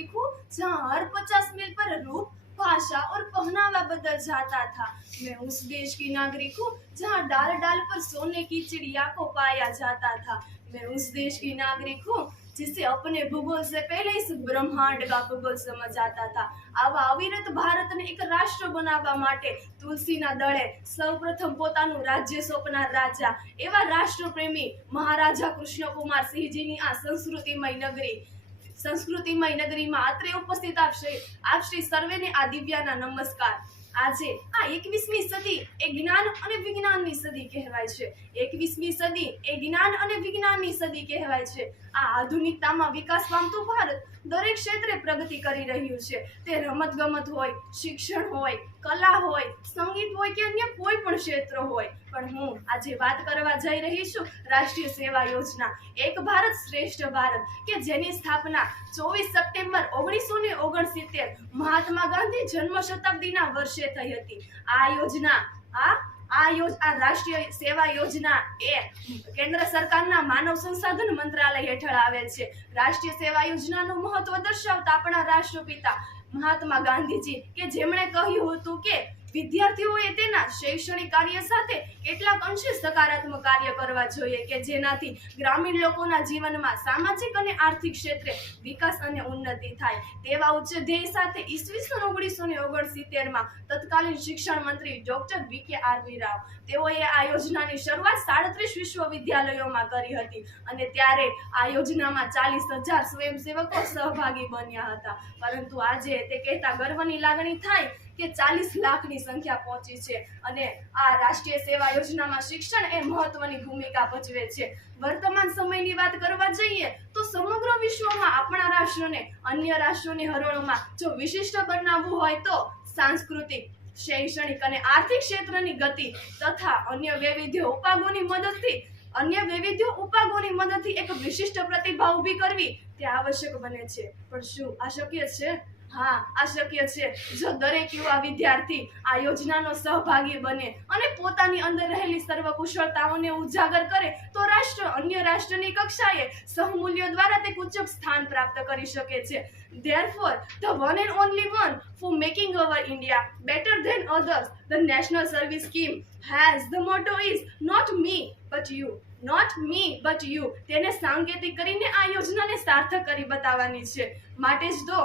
देखूं जहां हर 50 मील पर रूप भाषा और पहनावा बदल जाता था मैं उस देश की नागरिक हूँ जहाँ डाल डाल पर सोने की चिड़िया को पाया जाता था मैं उस देश की नागरिक हूँ जिसे अपने भूगोल से पहले इस ब्रह्मांड का ભૂગોળ સમજાતા હતા આવા અવિરત ભારતને એક રાષ્ટ્ર બનાવવા માટે તુલસીના દળે સૌપ્રથમ પોતાનું રાજ્ય સોંપનાર રાજા એવા રાષ્ટ્રપ્રેમી મહારાજા કૃષ્ણકુમાર સિંહજીની આ સંસ્કૃતિમય નગરી સંસ્કૃતિમય નગરીમાં આત્રે ઉપસ્થિત આપશે આપ શ્રી સર્વેને આ દિવ્યાના નમસ્કાર. આજે આ એકવીસમી સદી એ જ્ઞાન અને વિજ્ઞાનની સદી કહેવાય છે. એકવીસમી સદી એ જ્ઞાન અને વિજ્ઞાનની સદી કહેવાય છે. આ આધુનિકતામાં વિકાસ પામતું ભારત દરેક ક્ષેત્રે પ્રગતિ કરી રહ્યું છે. તે રમતગમત હોય, શિક્ષણ હોય, કલા હોય, સંગીત હોય કે અન્ય કોઈ પણ ક્ષેત્ર હોય. પણ હું આજે વાત કરવા જઈ રહી છું રાષ્ટ્રીય સેવા યોજના, એક ભારત શ્રેષ્ઠ ભારત, કે જેની સ્થાપના ચોવીસ સપ્ટેમ્બર ઓગણીસો ને ઓગણસિત્તેર મહાત્મા ગાંધી જન્મ શતાબ્દીના વર્ષે થઈ હતી. આ યોજના આ આ યોજ, આ રાષ્ટ્રીય સેવા યોજના એ કેન્દ્ર સરકારના માનવ સંસાધન મંત્રાલય હેઠળ આવેલ છે. રાષ્ટ્રીય સેવા યોજનાનું મહત્વ દર્શાવતા આપણા રાષ્ટ્રપિતા મહાત્મા ગાંધીજી કે જેમણે કહ્યું હતું કે વિદ્યાર્થીઓએ તેના શૈક્ષણિક કાર્ય સાથે કેટલાક અંશે સકારાત્મક કાર્ય કરવા જોઈએ કે જેનાથી ગ્રામીણ લોકોના જીવનમાં સામાજિક અને આર્થિક ક્ષેત્રે વિકાસ અને ઉન્નતિ થાય. તેવા ઉચ્ચ ધ્યેય સાથે ઈસવીસન ઓગણીસો ને ઓગણસિત્તેરમાં તત્કાલીન શિક્ષણ મંત્રી ડોક્ટર વી કે આરવી રાવ તેઓએ આ યોજનાની શરૂઆત સાડત્રીસ વિશ્વવિદ્યાલયોમાં કરી હતી અને ત્યારે આ યોજનામાં ચાલીસ હજાર સ્વયંસેવકો સહભાગી બન્યા હતા. પરંતુ આજે તે કહેતા ગર્વની લાગણી થાય કે ચાલીસ લાખની સંખ્યા પહોંચી છે અને આ રાષ્ટ્રીય સેવા યોજનામાં શિક્ષણ એ મહત્વની ભૂમિકા ભજવે છે. વર્તમાન સમયની વાત કરવા જઈએ તો સમગ્ર વિશ્વમાં આપણા રાષ્ટ્રને અન્ય રાષ્ટ્રોની હરોળમાં જો વિશિષ્ટ બનાવવું હોય તો સાંસ્કૃતિક, શૈક્ષણિક અને આર્થિક ક્ષેત્રની ગતિ તથા અન્ય વૈવિધ્ય ઉપાગોની મદદથી, અન્ય વૈવિધ્ય ઉપાગોની મદદથી એક વિશિષ્ટ પ્રતિભા ઊભી કરવી તે આવશ્યક બને છે. પણ શું આ શક્ય છે? હા, આ શક્ય છે. જો દરેક યુવા વિદ્યાર્થી આ યોજનાનો સહભાગી બને અને પોતાની અંદર રહેલી સર્વ કુશળતાઓને ઉજાગર કરે, તો રાષ્ટ્ર અન્ય રાષ્ટ્રની કક્ષાએ સહમૂલ્યો દ્વારા તે ઉચ્ચ સ્થાન પ્રાપ્ત કરી શકે છે. Therefore, the one and only one for making our india better than others, the national service scheme has the motto is not me, but you. Not me but you તેને સાંકેતિક કરીને આ યોજનાને સાર્થક કરી બતાવવાની છે. માટે જ તો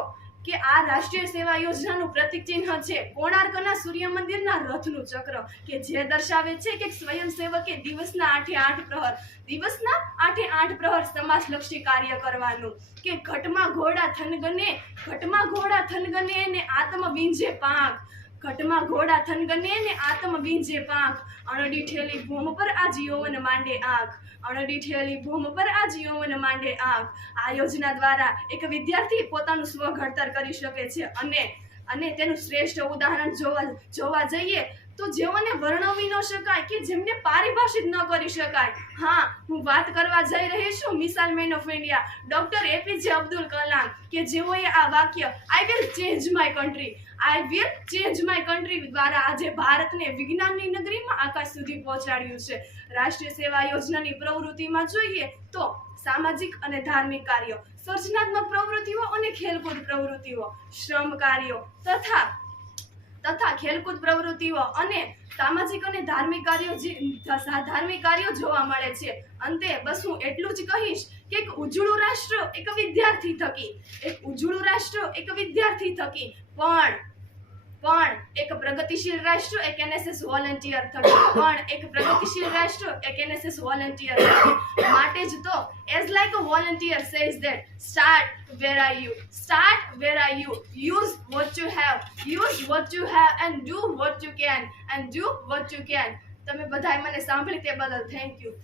કે આ રાષ્ટ્રીય સેવા યોજનાનું પ્રતિક ચિહ્ન છે. કોણાર્કના સૂર્ય મંદિરના રથનું ચક્ર કે જે દર્શાવે છે કે સ્વયંસેવકે દિવસના આઠે આઠ પ્રહર, દિવસના આઠે આઠ પ્રહર સમાજલક્ષી કાર્ય કરવાનું. કે ઘટમાં ઘોડા થનગને, ઘટમાં ઘોડા થનગને ને આત્મ વિંજે પાંખ. ઘટમાં ઘોડા થનગને ને આત્મ વિંજે પાંખ. અણડીઠેલી ભૂમ પર આ યૌવન માંડે આંખ. અણડી ઠેલી ભૂમ પર આ યૌવન માંડે આંખ. આ યોજના દ્વારા એક વિદ્યાર્થી પોતાનું સ્વ ઘડતર કરી શકે છે. અને અને તેનું શ્રેષ્ઠ ઉદાહરણ જોવા જોવા જઈએ તો જેઓને વર્ણવી ન શકાય કે જેમને પારિભાષિત ન કરી શકાય, હા, હું વાત કરવા જઈ રહી છું missile man of India, doctor APJ Abdul Kalam, કે જેઓએ આ વાક્ય I will change my country I will change my country દ્વારા આજે ભારતને વિજ્ઞાનની નગરીમાં આકાશ સુધી પહોંચાડ્યું છે. રાષ્ટ્રીય સેવા યોજનાની પ્રવૃત્તિમાં જોઈએ તો સામાજિક અને ધાર્મિક કાર્યો, સર્જનાત્મક પ્રવૃત્તિઓ અને ખેલકૂદ પ્રવૃત્તિઓ, શ્રમ કાર્યો તથા તથા ખેલકૂદ પ્રવૃત્તિઓ અને સામાજિક અને ધાર્મિક કાર્યો ધાર્મિક કાર્યો જોવા મળે છે. અંતે બસ હું એટલું જ કહીશ કે એક ઉજળું રાષ્ટ્ર એક વિદ્યાર્થી થકી, એક ઉજળું રાષ્ટ્ર એક વિદ્યાર્થી થકી, પણ પણ એક પ્રગતિશીલ રાષ્ટ્ર, એક એનએસએસ વોલન્ટિયર થકી પણ એક પ્રગતિશીલ રાષ્ટ્ર, એક એનએસએસ વોલન્ટિયર થકી માટે જ તો as like a volunteer says that start where are you start where are you use what you have use what you have and do what you can and do what you can તમે બધાએ મને સાંભળી તે બદલ thank you